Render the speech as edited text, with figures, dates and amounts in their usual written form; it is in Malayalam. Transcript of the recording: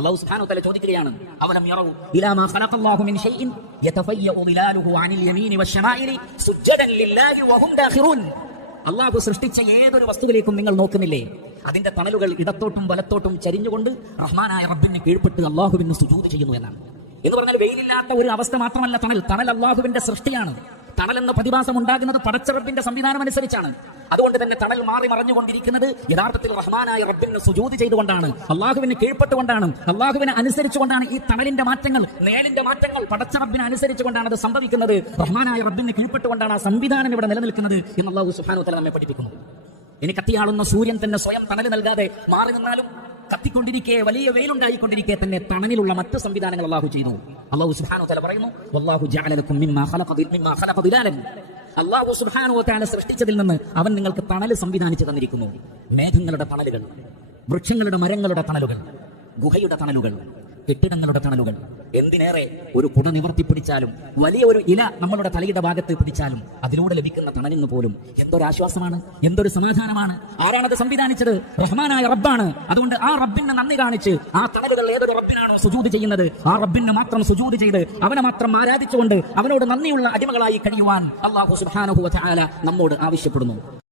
അല്ലാഹു സുബ്ഹാനഹു വ തആല ചോദിക്കുകയാണ്, അവലം യറൗ ഇലാ മാ ഖലഖല്ലാഹു മിൻ ഷൈഇൻ യതഫയ്യഉ ദിലാലുഹു അനിൽ യമീനി വശമാഇലി സുജ്ജദൻ ലില്ലാഹി വഹും ദാഖിറൂൻ. അല്ലാഹു സൃഷ്ടിച്ച ഏതൊരു വസ്തുവിലേക്കും നിങ്ങൾ നോക്കുന്നില്ലേ, അതിന്റെ തണലുകൾ ഇടത്തോട്ടും വലത്തോട്ടും ചരിഞ്ഞുകൊണ്ട് റഹ്മാനായ റബ്ബിന് കീഴ്പ്പെട്ട് അല്ലാഹുവിന് സുജൂദ് ചെയ്യുന്നു എന്നാണ്. എന്ന് പറഞ്ഞാൽ വെയിലില്ലാത്ത ഒരു അവസ്ഥ മാത്രമല്ല തണൽ അല്ലാഹുവിന്റെ സൃഷ്ടിയാണ്. തണൽ എന്ന പ്രതിഭാസം ഉണ്ടാകുന്നത് പടച്ച റബ്ബിന്റെ സംവിധാനം അനുസരിച്ചാണ്. അതുകൊണ്ട് തന്നെ തണൽ മാറി മറഞ്ഞുകൊണ്ടിരിക്കുന്നത് യഥാർത്ഥത്തിൽ റഹ്മാനായ റബ്ബിന് സുജൂദ് ചെയ്തുകൊണ്ടാണ്, അള്ളാഹുവിന് കീഴ്പ്പെട്ടുകൊണ്ടാണ്, അള്ളാഹുവിനെ അനുസരിച്ചുകൊണ്ടാണ്. ഈ തണലിന്റെ മാറ്റങ്ങൾ, നേലിന്റെ മാറ്റങ്ങൾ പടച്ച റബ്ബിനെ അനുസരിച്ചുകൊണ്ടാണ് അത് സംഭവിക്കുന്നത്. റഹ്മാനായ റബ്ബിന് കീഴ്പ്പെട്ടുകൊണ്ടാണ് ആ സംവിധാനം ഇവിടെ നിലനിൽക്കുന്നത് എന്ന് അല്ലാഹു സുബ്ഹാനഹു വ തആല നമ്മെ പഠിപ്പിക്കുന്നു. ഇനി കത്തിയാളുന്ന സൂര്യൻ തന്നെ സ്വയം തണൽ നൽകാതെ മാറി നിന്നാലും കത്തിക്കൊണ്ടിരിക്കെ, വലിയ വെയിലുണ്ടായിക്കൊണ്ടിരിക്കെ തന്നെ തണലിലുള്ള മറ്റ് സംവിധാനങ്ങൾ അല്ലാഹു ചെയ്തു. അല്ലാഹു സുബ്ഹാനഹു വ തആല പറയുന്നു, വല്ലാഹു ജഅല ലക്കും മിമ്മാ ഖലഖ ദിലാലൻ. അല്ലാഹു സുബ്ഹാനഹു വ തആല സൃഷ്ടിച്ചതിൽ നിന്ന് അവൻ നിങ്ങൾക്ക് തണൽ സംവിധാനിച്ചു തന്നിരിക്കുന്നു. മേഘങ്ങളുടെ തണലുകൾ, വൃക്ഷങ്ങളുടെ മരങ്ങളുടെ തണലുകൾ, ഗുഹയുടെ തണലുകൾ, കെട്ടിടങ്ങളുടെ തണലുകൾ, എന്തിനേറെ ഒരു കുട നിവർത്തി പിടിച്ചാലും വലിയ ഒരു ഇല നമ്മളുടെ തലയുടെ ഭാഗത്ത് പിടിച്ചാലും അതിലൂടെ ലഭിക്കുന്ന തണലിന് പോലും എന്തൊരാശ്വാസമാണ്, എന്തൊരു സമാധാനമാണ്. ആരാണത് സംവിധാനിച്ചത്? റഹ്മാനായ റബ്ബാണ്. അതുകൊണ്ട് ആ റബ്ബിന് നന്ദി കാണിച്ച് ആ തണലുകൾ ഏതൊരു റബ്ബിനാണോ സുജൂദ് ചെയ്യുന്നത് ആ റബ്ബിന് മാത്രം സുജൂദ് ചെയ്ത് അവനെ മാത്രം ആരാധിച്ചുകൊണ്ട് അവനോട് നന്ദിയുള്ള അടിമകളായി കഴിയുവാൻ അല്ലാഹു സുബ്ഹാനഹു വ തആല നമ്മോട് ആവശ്യപ്പെടുന്നു.